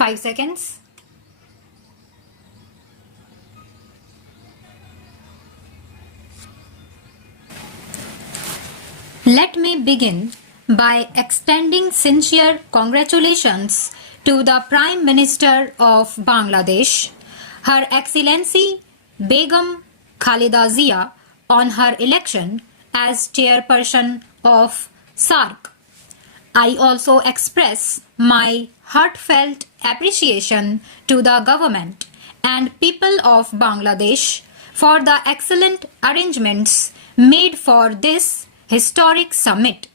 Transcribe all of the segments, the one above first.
5 seconds. Let me begin by extending sincere congratulations to the Prime Minister of Bangladesh, Her Excellency Begum Khalida Zia, on her election as chairperson of SAARC. I also express my heartfelt appreciation to the government and people of Bangladesh for the excellent arrangements made for this historic summit.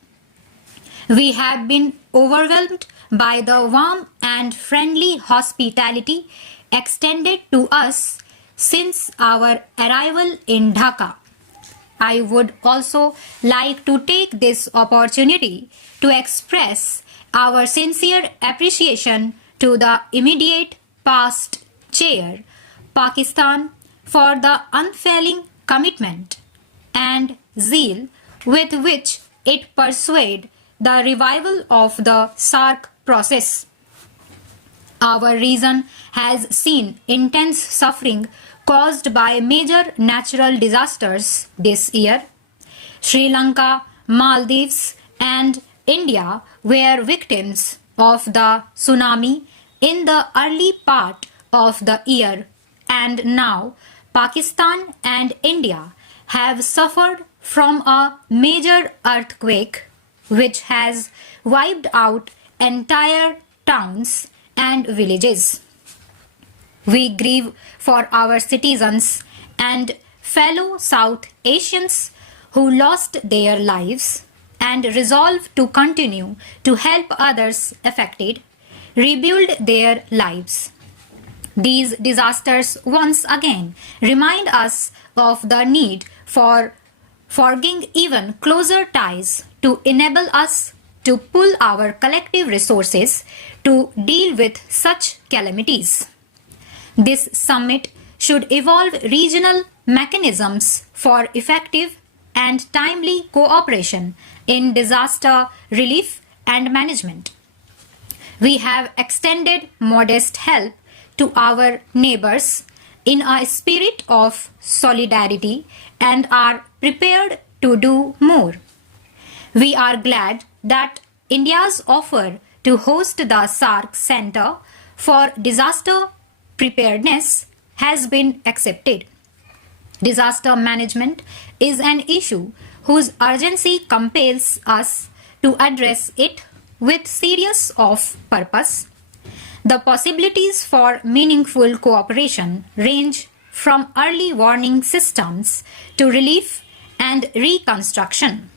We have been overwhelmed by the warm and friendly hospitality extended to us since our arrival in Dhaka. I would also like to take this opportunity to express our sincere appreciation to the immediate past chair, Pakistan, for the unfailing commitment and zeal with which it pursued the revival of the SAARC process. Our region has seen intense suffering caused by major natural disasters this year. Sri Lanka, Maldives, and India were victims of the tsunami in the early part of the year, and now Pakistan and India have suffered from a major earthquake which has wiped out entire towns and villages. We grieve for our citizens and fellow South Asians who lost their lives and resolve to continue to help others affected rebuild their lives. These disasters once again remind us of the need for forging even closer ties to enable us to pull our collective resources to deal with such calamities. This summit should evolve regional mechanisms for effective and timely cooperation in disaster relief and management. We have extended modest help to our neighbors in a spirit of solidarity and are prepared to do more. We are glad that India's offer to host the SAARC Center for Disaster Preparedness has been accepted. Disaster management is an issue whose urgency compels us to address it with serious of purpose. The possibilities for meaningful cooperation range from early warning systems to relief and reconstruction.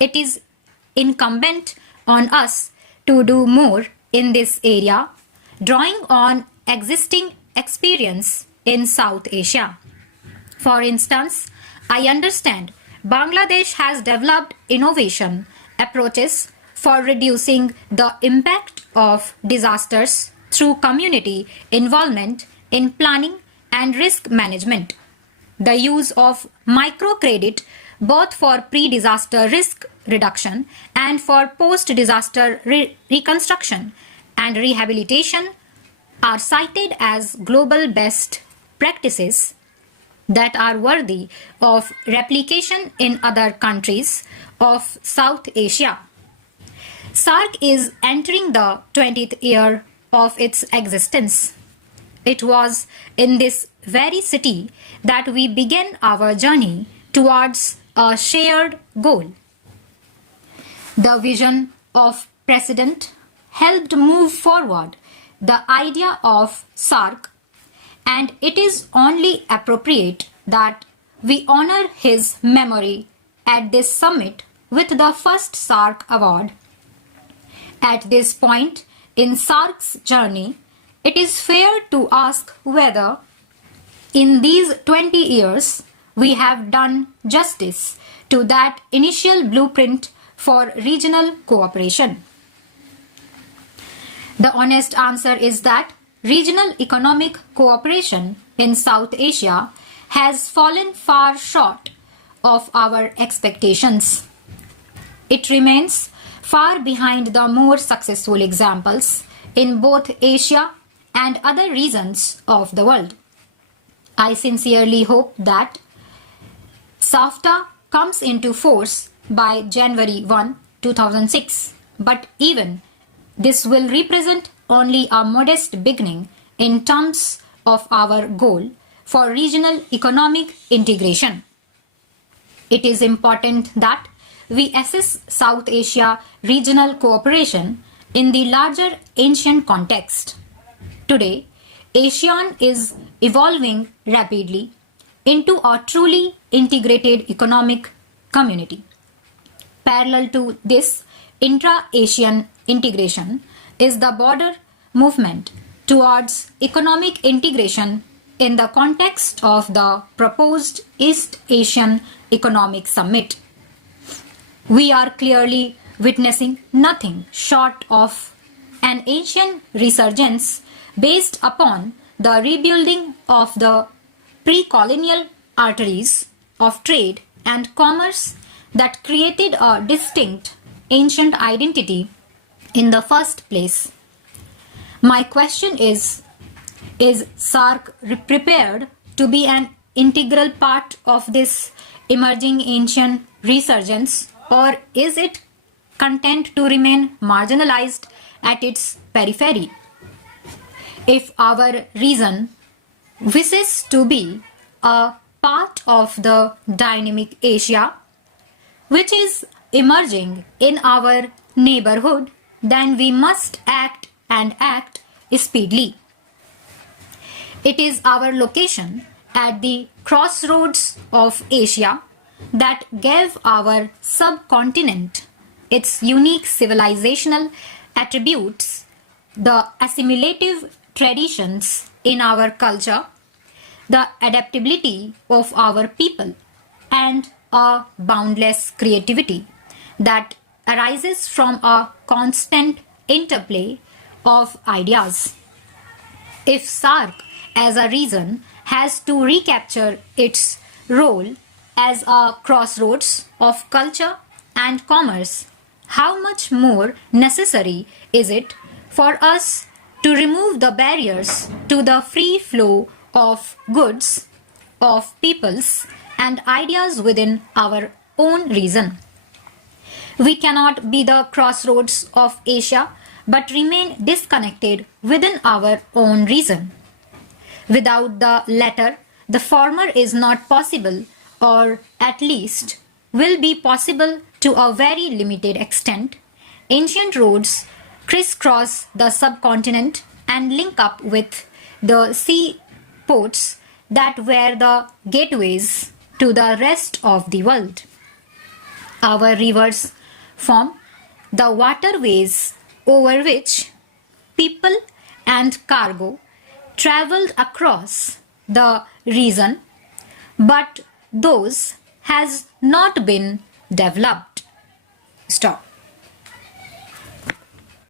It is incumbent on us to do more in this area, drawing on existing experience in South Asia. For instance, I understand Bangladesh has developed innovation approaches for reducing the impact of disasters through community involvement in planning and risk management. The use of microcredit both for pre-disaster risk reduction and for post-disaster reconstruction and rehabilitation are cited as global best practices that are worthy of replication in other countries of South Asia. SAARC is entering the 20th year of its existence. It was in this very city that we began our journey towards a shared goal. The vision of President helped move forward the idea of SAARC, and it is only appropriate that we honor his memory at this summit with the first SAARC award. At this point in SAARC's journey, it is fair to ask whether in these 20 years we have done justice to that initial blueprint for regional cooperation. The honest answer is that regional economic cooperation in South Asia has fallen far short of our expectations. It remains far behind the more successful examples in both Asia and other regions of the world. I sincerely hope that SAFTA comes into force by January 1, 2006, but even this will represent only a modest beginning in terms of our goal for regional economic integration. It is important that we assess South Asia regional cooperation in the larger Asian context. Today, ASEAN is evolving rapidly into a truly integrated economic community. Parallel to this intra-Asian integration is the broader movement towards economic integration in the context of the proposed East Asian Economic Summit. We are clearly witnessing nothing short of an Asian resurgence based upon the rebuilding of the pre-colonial arteries of trade and commerce that created a distinct ancient identity in the first place. My question is SAARC prepared to be an integral part of this emerging ancient resurgence, or is it content to remain marginalized at its periphery? If our region wishes to be a part of the dynamic Asia, which is emerging in our neighborhood, then we must act and act speedily. It is our location at the crossroads of Asia that gave our subcontinent its unique civilizational attributes, the assimilative traditions in our culture, the adaptability of our people, and a boundless creativity that arises from a constant interplay of ideas. If SAARC as a region has to recapture its role as a crossroads of culture and commerce, how much more necessary is it for us to remove the barriers to the free flow of goods, of peoples, and ideas within our own region? We cannot be the crossroads of Asia but remain disconnected within our own region. Without the latter, the former is not possible, or at least will be possible to a very limited extent. Ancient roads crisscross the subcontinent and link up with the seaports that were the gateways to the rest of the world. Our rivers form the waterways over which people and cargo traveled across the region, but those has not been developed. Stop.